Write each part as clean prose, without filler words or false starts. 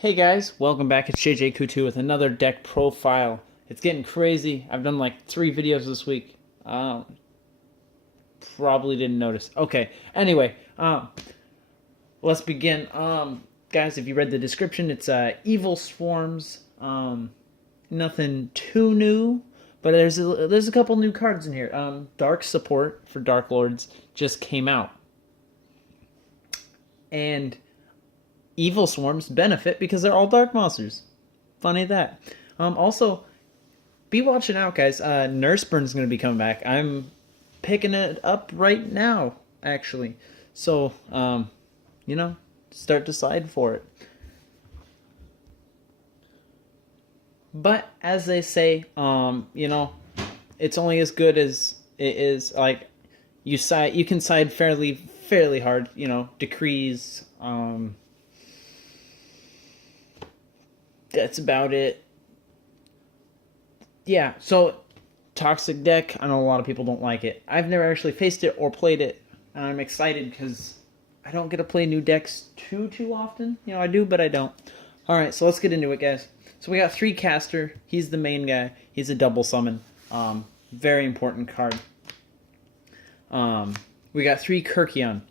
Hey guys, welcome back. It's JJ Kutu with another deck profile. It's getting crazy. I've done like 3 videos this week. Probably didn't notice. Okay, anyway, let's begin. Guys, if you read the description, it's Evil Swarms. Nothing too new, but there's a couple new cards in here. Dark support for datklords just came out. And Evil Swarms benefit because they're all dark monsters. Funny that. Also, be watching out, guys. Nurseburn's going to be coming back. I'm picking it up right now, actually. So, start to side for it. But as they say, it's only as good as it is. Like you can side fairly hard. Decrees. That's about it. Yeah, so toxic deck. I know a lot of people don't like it. I've never actually faced it or played it, and I'm excited because I don't get to play new decks too often. I do, but I don't. All right, so let's get into it, guys. So we got 3 caster. He's the main guy. He's a double summon. Very important card. We got 3 Kirkion.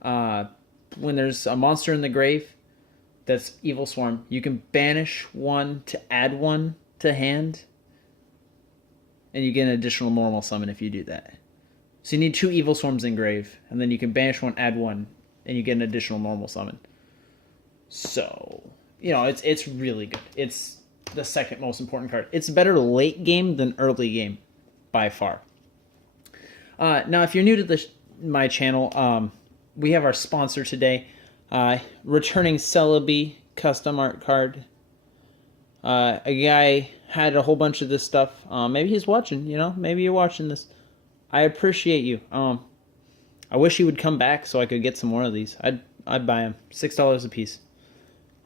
When there's a monster in the grave, that's Evil Swarm, you can banish 1 to add 1 to hand, and you get an additional normal summon if you do that. So you need 2 Evil Swarms in grave, and then you can banish 1, add 1, and you get an additional normal summon. So, it's really good. It's the second most important card. It's better late game than early game, by far. Now, if you're new to my channel, we have our sponsor today. Returning Celebi custom art card. A guy had a whole bunch of this stuff. Maybe he's watching, maybe you're watching this. I appreciate you. I wish he would come back so I could get some more of these. I'd buy them. $6 a piece.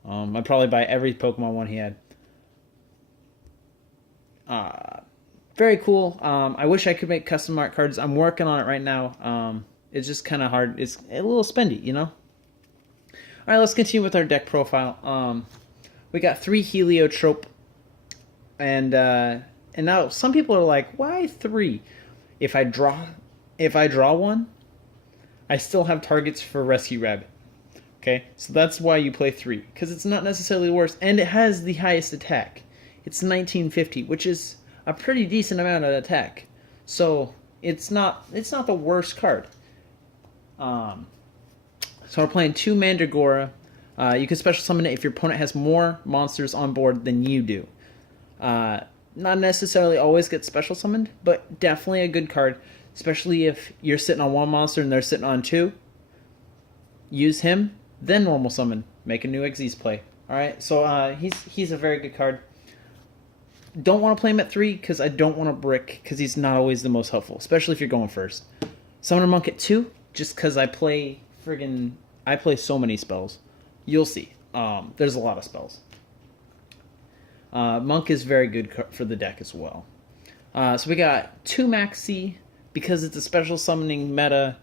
I'd probably buy every Pokemon one he had. Very cool. I wish I could make custom art cards. I'm working on it right now. It's just kind of hard. It's a little spendy, All right, let's continue with our deck profile. We got 3 Heliotrope, and now some people are like, "Why 3? If I draw 1, I still have targets for Rescue Rabbit." Okay, so that's why you play 3, because it's not necessarily the worst, and it has the highest attack. It's 1950, which is a pretty decent amount of attack. So it's not the worst card. So we're playing 2 Mandragora. You can special summon it if your opponent has more monsters on board than you do. Not necessarily always get special summoned, but definitely a good card, especially if you're sitting on 1 monster and they're sitting on 2. Use him, then normal summon. Make a new Xyz play. Alright, so he's a very good card. Don't want to play him at 3 because I don't want to brick, because he's not always the most helpful, especially if you're going first. Summoner Monk at 2, just because I play so many spells. You'll see. There's a lot of spells. Monk is very good for the deck as well. So we got 2 Maxi, because it's a special summoning meta.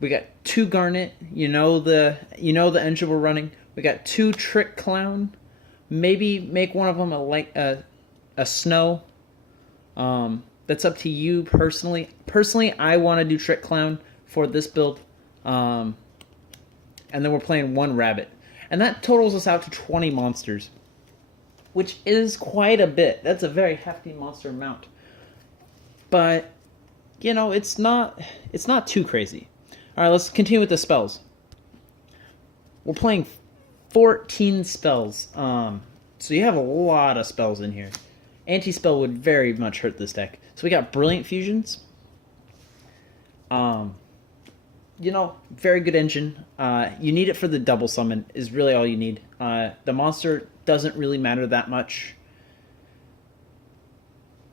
We got 2 Garnet. You know the engine we're running. We got 2 Trick Clown. Maybe make one of them a snow. That's up to you personally. Personally, I want to do Trick Clown for this build. And then we're playing 1 rabbit. And that totals us out to 20 monsters, which is quite a bit. That's a very hefty monster amount. But, it's not too crazy. All right, let's continue with the spells. We're playing 14 spells. So you have a lot of spells in here. Anti-spell would very much hurt this deck. So we got Brilliant Fusions. Very good engine. You need it for the double summon is really all you need. The monster doesn't really matter that much.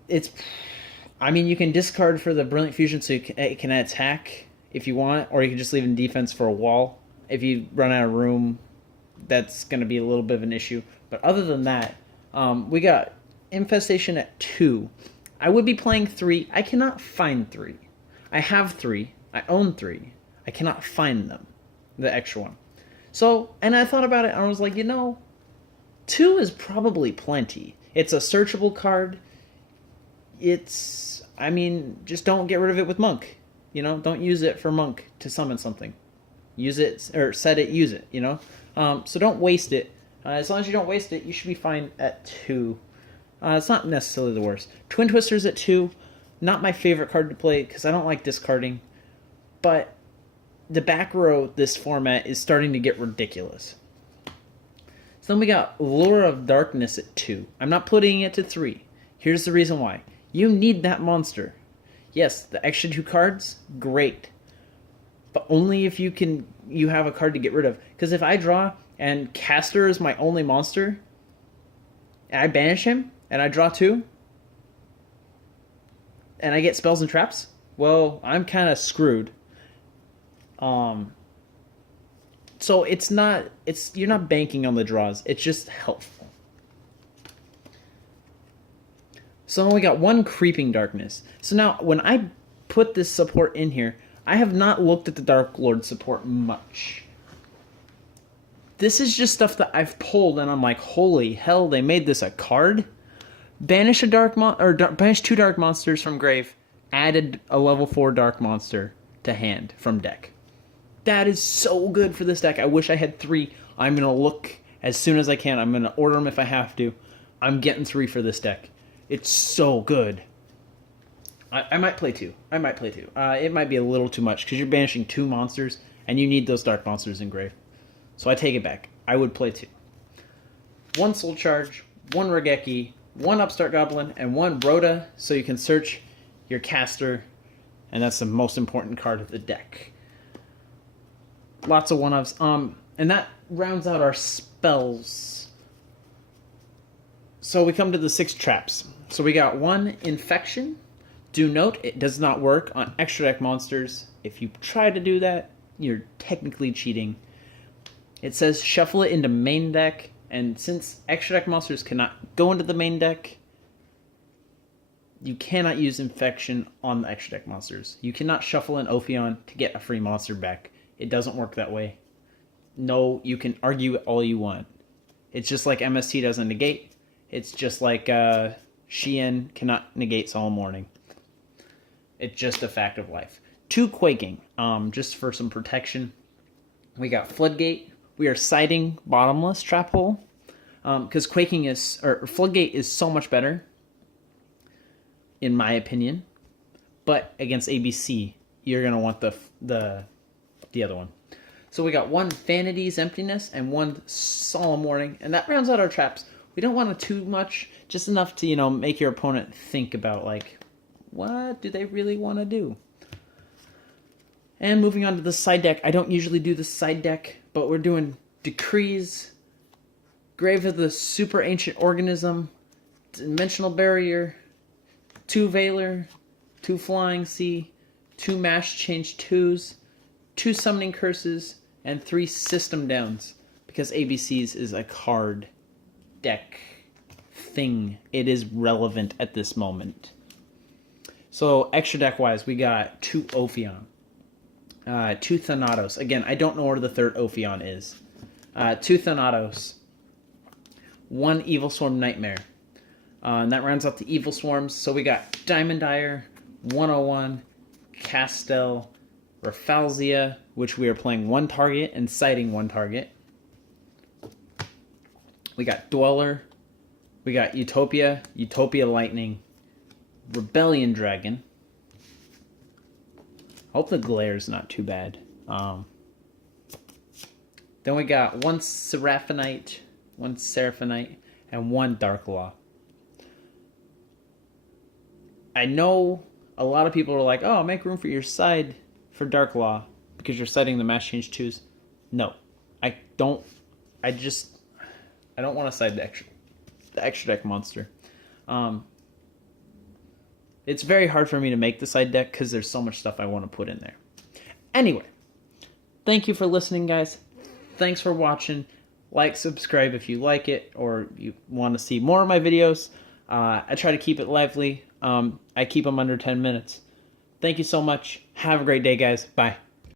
You can discard for the Brilliant Fusion so it can attack if you want, or you can just leave it in defense for a wall. If you run out of room, that's going to be a little bit of an issue. But other than that, we got Infestation at 2. I would be playing 3. I cannot find 3. I have 3. I own 3. I cannot find them, the extra one. So, and I thought about it, and I was like, 2 is probably plenty. It's a searchable card. I mean, just don't get rid of it with Monk. Don't use it for Monk to summon something. Use it, or set it, use it, So don't waste it. As long as you don't waste it, you should be fine at 2. It's not necessarily the worst. Twin Twisters at 2, not my favorite card to play because I don't like discarding. But the back row this format is starting to get ridiculous. So then we got Lure of Darkness at 2. I'm not putting it to 3. Here's the reason why. You need that monster. Yes, the extra 2 cards, great. But only if you have a card to get rid of. Because if I draw and Caster is my only monster, and I banish him, and I draw 2, and I get spells and traps, well, I'm kind of screwed. So you're not banking on the draws. It's just helpful. So then we got 1 Creeping Darkness. So now, when I put this support in here, I have not looked at the Dark Lord support much. This is just stuff that I've pulled, and I'm like, holy hell, they made this a card? Banish banish 2 dark monsters from grave, added a level 4 dark monster to hand from deck. That is so good for this deck. I wish I had 3. I'm going to look as soon as I can. I'm going to order them if I have to. I'm getting 3 for this deck. It's so good. I might play 2. It might be a little too much because you're banishing 2 monsters and you need those dark monsters in grave. So I take it back. I would play 2. 1 Soul Charge, 1 Regeki, 1 Upstart Goblin, and 1 Rhoda so you can search your caster, and that's the most important card of the deck. Lots of 1-ofs. And that rounds out our spells. So we come to the 6 traps. So we got 1 Infection. Do note, it does not work on extra deck monsters. If you try to do that, you're technically cheating. It says shuffle it into main deck, and since extra deck monsters cannot go into the main deck, you cannot use Infection on the extra deck monsters. You cannot shuffle an Ophion to get a free monster back. It doesn't work that way. No, you can argue all you want. It's just like MST doesn't negate. It's just like Shien cannot negate Solemn Warning. It's just a fact of life. 2 Quaking, just for some protection. We got Floodgate. We are siding Bottomless Trap Hole. Because Floodgate is so much better, in my opinion. But against ABC, you're going to want the other one. So we got 1 Vanity's Emptiness and 1 Solemn Warning. And that rounds out our traps. We don't want to too much, just enough to, make your opponent think about, like, what do they really want to do? And moving on to the side deck. I don't usually do the side deck, but we're doing Decrees, Grave of the Super Ancient Organism, Dimensional Barrier, 2 Veiler, 2 Flying Sea, 2 Mash Change 2s, 2 Summoning Curses, and 3 System Downs. Because ABCs is a card deck thing. It is relevant at this moment. So, extra deck-wise, we got 2 Ophion, 2 Thanatos. Again, I don't know where the 3rd Ophion is. 2 Thanatos, 1 Evilswarm Nightmare. And that rounds out the Evil Swarms. So we got Diamond Ire, 101, Castel, Raffalzia, which we are playing 1 target and sighting 1 target. We got Dweller. We got Utopia, Utopia Lightning, Rebellion Dragon. Hope the glare's not too bad. Then we got 1 Seraphonite, 1 Seraphonite, and 1 Dark Law. I know a lot of people are like, oh, make room for your side for Dark Law because you're setting the Mass Change 2s. No, I don't. I don't want to side the extra deck monster. It's very hard for me to make the side deck because there's so much stuff I want to put in there. Anyway, thank you for listening, guys. Thanks for watching. Like, subscribe if you like it or you want to see more of my videos. I try to keep it lively. I keep them under 10 minutes. Thank you so much. Have a great day, guys. Bye.